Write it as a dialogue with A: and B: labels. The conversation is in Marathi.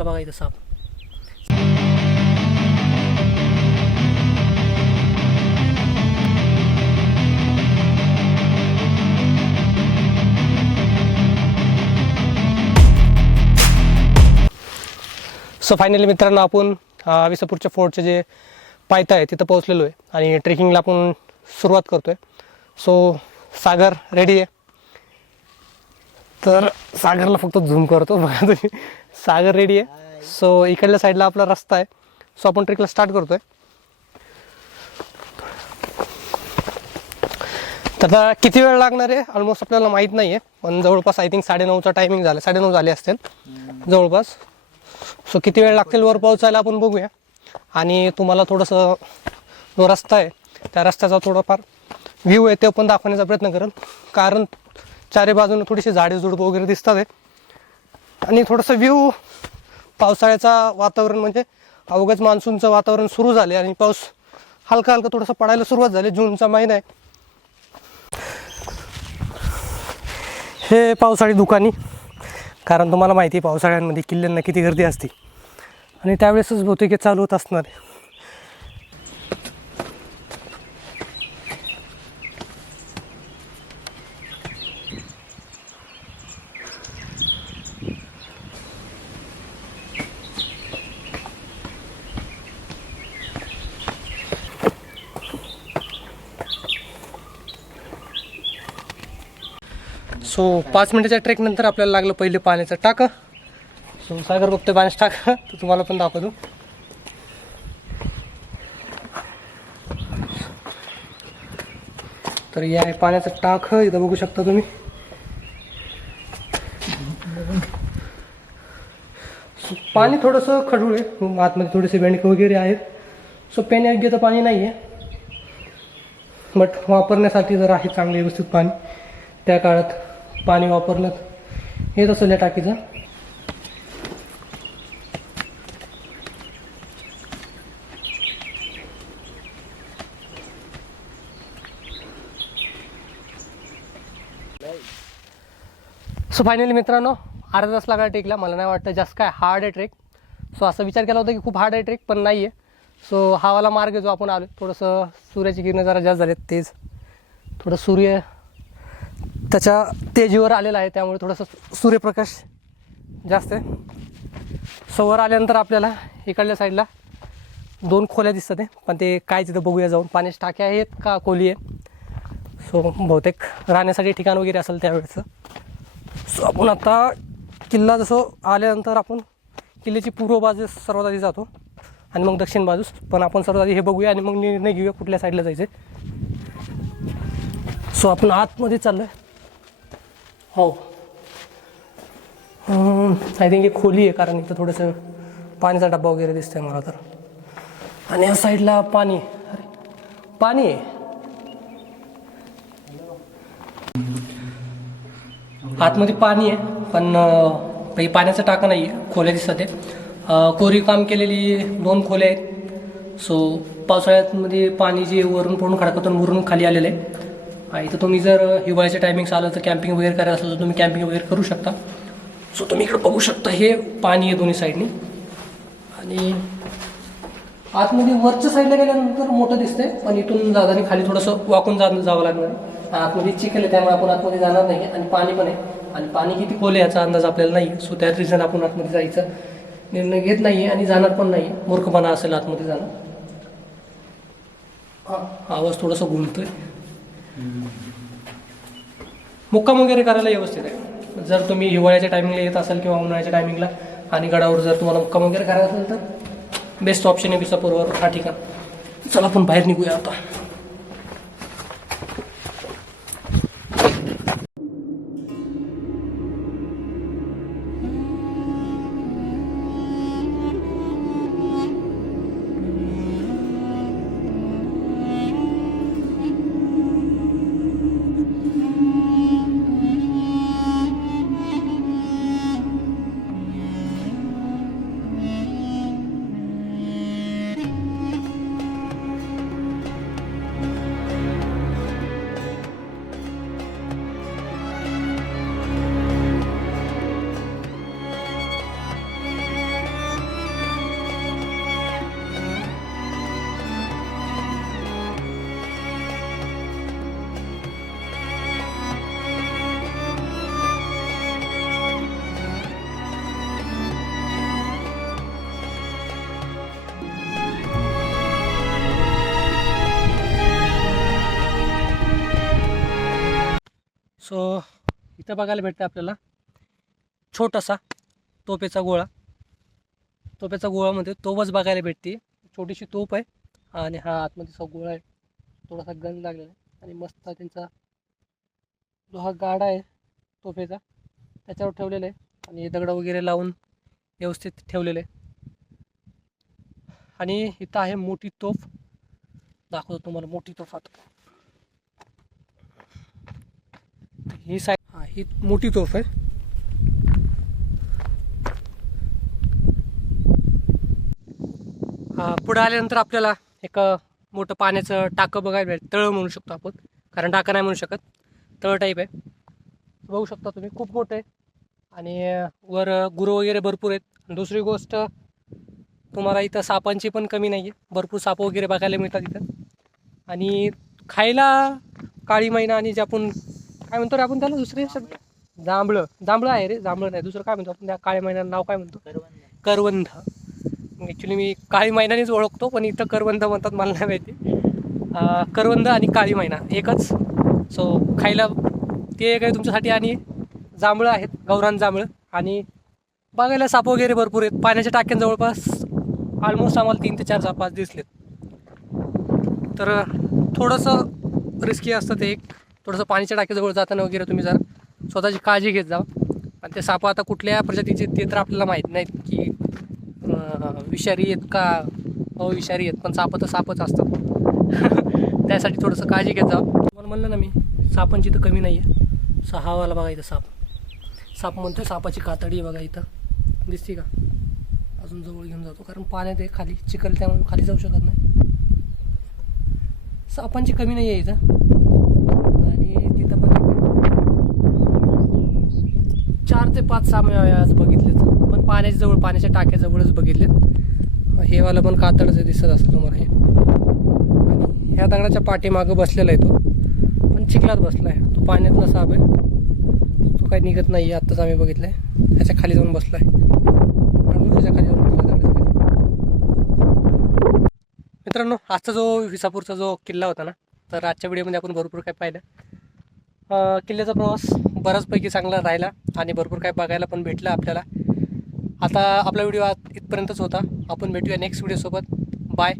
A: आला बघा इथं साप. सो फायनली मित्रांनो आपण विसापूरच्या फोर्टचे जे पायथा आहे तिथं पोहोचलेलो आहे. आणि ट्रेकिंगला आपण सुरुवात करतोय. सो सागर रेडी आहे? तर सागरला फक्त झूम करतो. बघा तुम्ही. सागर रेडी आहे. सो इकडल्या साईडला आपला रस्ता आहे. सो आपण ट्रेकला स्टार्ट करतोय. तर आता किती वेळ लागणार आहे? ऑलमोस्ट आपल्याला माहीत नाही आहे पण जवळपास आय थिंक साडेनऊचा टायमिंग झाला. साडेनऊ झाले असतील. जवळपास. सो किती वेळ लागतील वर पोहोचायला आपण बघूया. आणि तुम्हाला थोडंसं जो रस्ता आहे त्या रस्त्याचा थोडाफार व्ह्यू आहे ते पण दाखवण्याचा प्रयत्न करेल कारण चारी बाजूने थोडीशी झाडे झुडपं वगैरे दिसतात आहे. आणि थोडंसं व्ह्यू पावसाळ्याचा वातावरण म्हणजे अवघच मान्सूनचं वातावरण सुरू झाले आणि पाऊस हलका हलका थोडंसं पडायला सुरुवात झाली. जूनचा महिना आहे. हे पावसाळी दुकानी कारण तुम्हाला माहिती आहे पावसाळ्यांमध्ये किल्ल्यांना किती गर्दी असते. आणि त्यावेळेसच बहुतेक चालू होत असणार आहे. सो पाच मिनिटाच्या ट्रेकनंतर आपल्याला लागलं पहिले पाण्याचं टाकं. सो सागर बघतोय पाण्याचं टाकं. तर तुम्हाला पण दाखवतो. तर हे आहे पाण्याचं टाक. इथं बघू शकता तुम्ही. पाणी थोडंसं खडूळ आहे. आतमध्ये थोडेसे बेंडके वगैरे आहेत. सो पेण्यायोग्य तर पाणी नाही आहे बट वापरण्यासाठी जर आहे चांगले व्यवस्थित पाणी. त्या काळात पाणी वापरण्यात येत असेल या टाकीचं. सो फायनली मित्रांनो अर्धा तास लागला ट्रेकला मला नाही वाटतं जास्त काय हार्ड आहे ट्रेक सो असा विचार केला होता की खूप हार्ड आहे ट्रेक पण नाही आहे सो हावाला मार्ग जो आपण आलो थोडंसं सूर्याची किरणं जरा जास्त झालेत तेच. थोडं सूर्य त्याच्या तेजीवर आलेला आहे त्यामुळे थोडंसं सूर्यप्रकाश जास्त आहे. सवर आल्यानंतर आपल्याला इकडल्या साईडला दोन खोल्या दिसतात आहे. पण ते काय तिथं बघूया जाऊन. पाण्याची टाक्या आहेत का खोली आहे? सो बहुतेक राहण्यासाठी ठिकाण वगैरे असेल त्यावेळेचं. सो आपण आता किल्ला जसं आल्यानंतर आपण किल्ल्याची पूर्व बाजू सर्वात आधी जातो आणि मग दक्षिण बाजूस पण आपण सर्वात आधी हे बघूया आणि मग निर्णय घेऊया कुठल्या साईडला जायचं सो आपण आतमध्ये चाललं आहे हो. आय थिंक एक खोली आहे कारण इथं थोडंसं पाण्याचा डब्बा वगैरे दिसतो आहे मला तर. आणि या साईडला पाणी. आहे. अरे पाणी आहे. आतमध्ये पाणी आहे पण काही पाण्याचं टाकं नाही आहे खोल्या दिसतात आहे कोरीव काम केलेली दोन खोल्या आहेत. सो पावसाळ्यातमध्ये पाणी जे वरून पडून खडकातून वरून खाली आलेलं आहे. इथं तुम्ही जर हिवाळ्याच्या टायमिंग्स आलं तर कॅम्पिंग वगैरे करायचं असेल तर तुम्ही कॅम्पिंग वगैरे करू शकता. सो तुम्ही इकडं बघू शकता हे पाणी आहे दोन्ही साईडनी आणि आतमध्ये वरच्या साईडला गेल्यानंतर मोठं दिसतंय पण इथून जाताना खाली थोडंसं वाकून जा जावं लागणार आहे. आतमध्ये चिखल आहे त्यामुळे आपण आतमध्ये जाणार नाही. आणि पाणी पण आहे. आणि पाणी किती खोल याचा अंदाज आपल्याला नाही सो त्याच रिझन आपण आतमध्ये जायचं निर्णय घेत नाही आहे आणि जाणार पण नाही मूर्खपणा असेल आतमध्ये जाणं. हा आवाज थोडासा घुमतोय. मुक्काम वगैरे करायला व्यवस्थित आहे. जर तुम्ही हिवाळ्याच्या टायमिंगला येत असाल किंवा उन्हाळ्याच्या टायमिंगला आणि गडावर जर तुम्हाला मुक्काम वगैरे करायचा असेल तर बेस्ट ऑप्शन आहे विसापूरवर हा ठिकाण चला आपण बाहेर निघूया आता. सो इथं बघायला भेटतं आपल्याला. छोटासा तोपेचा गोळा. तोपेचा गोळामध्ये म्हणजे तोपच बघायला भेटते. छोटीशी तोप आहे. आणि हा आतमध्ये असा गोळा आहे. थोडासा गंज लागलेला आहे. आणि मस्त त्यांचा जो हा गाडा आहे तोफेचा त्याच्यावर ठेवलेला आहे. आणि दगड वगैरे लावून व्यवस्थित ठेवलेले आहे. आणि इथं आहे मोठी तोफ. दाखवतो तुम्हाला मोठी तोफ आता. ही साईड हा ही मोठी तोफ आहे. हा, पुढे आल्यानंतर आपल्याला एक मोठं पाण्याचं टाकं बघायला भेट तळ म्हणू शकतो आपण. कारण टाकं नाही म्हणू शकत. तळ टाईप आहे. बघू शकता तुम्ही खूप मोठं आहे. आणि वर गुरं वगैरे भरपूर आहेत. दुसरी गोष्ट तुम्हाला इथं सापांची पण कमी नाही आहे भरपूर सापं वगैरे बघायला मिळतात इथं. आणि खायला काळी मैना आणि जे आपण काय म्हणतो रे आपण त्याला? दुसरे शब्द जांभळं. जांभळं आहे रे जांभळं नाही. दुसरं काय म्हणतो आपण? त्या काळ्या मैन्याचं नाव काय म्हणतो? करवंद. ॲक्च्युली मी काळी मैनानेच ओळखतो पण इथं करवंद म्हणतात मला नाही माहिती. करवंद आणि काळी मैना एकच. सो खायला ते एक आहे तुमच्यासाठी आणि जांभळं आहेत गौरान जांभळं. आणि बघायला साप वगैरे भरपूर आहेत. पाण्याच्या टाक्यां जवळपास ऑलमोस्ट आम्हाला तीन ते चार साप आज दिसलेत. तर थोडंसं रिस्की असतं ते एक. थोडंसं पाण्याच्या टाक्याजवळ जाताना वगैरे तुम्ही जर स्वतःची काळजी घेत जा. आणि ते साप आता कुठल्या प्रजातीचे ते तर आपल्याला माहीत नाहीत की विषारी आहेत का अविषारी आहेत पण साप तर सापच असतात. त्यासाठी थोडंसं काळजी घेत जा. तुम्हाला म्हणलं ना मी सापांची तर कमी नाही आहे सहावाला बघा इथं साप. साप म्हणतो सापाची कातडी बघा इथं. दिसते का? अजून जवळ घेऊन जातो कारण पाण्यात आहे खाली चिखल त्यामुळे खाली जाऊ शकत नाही. सापांची कमी नाही आहे इथं. आणि तिथं बघितले. चार ते पाच सामे आज बघितलेत. पण पाण्याच्या जवळ पाण्याच्या टाक्याजवळच बघितलेत. हे वाला पण कातडच दिसत असतं तुम्हाला हे. आणि ह्या दगडाच्या पाठीमागं बसलेला आहे तो. पण चिखलात बसला आहे तो पाण्यातला साप आहे. तो काही निघत नाही आहे आत्ताच आम्ही बघितलं आहे ह्याच्या खाली जाऊन बसला आहे त्याच्याखाली जाऊन बसला मित्रांनो आजचा जो विसापूरचा जो किल्ला होता ना तर आजच्या व्हिडिओमध्ये आपण भरपूर काय पाहिलं. किल्ल्याचा प्रवास बऱ्याचपैकी चांगला राहिला आणि भरपूर काय बघायला पण भेटलं आपल्याला. आता आपला व्हिडिओ आज इथपर्यंतच होता. आपण भेटूया नेक्स्ट व्हिडिओसोबत बाय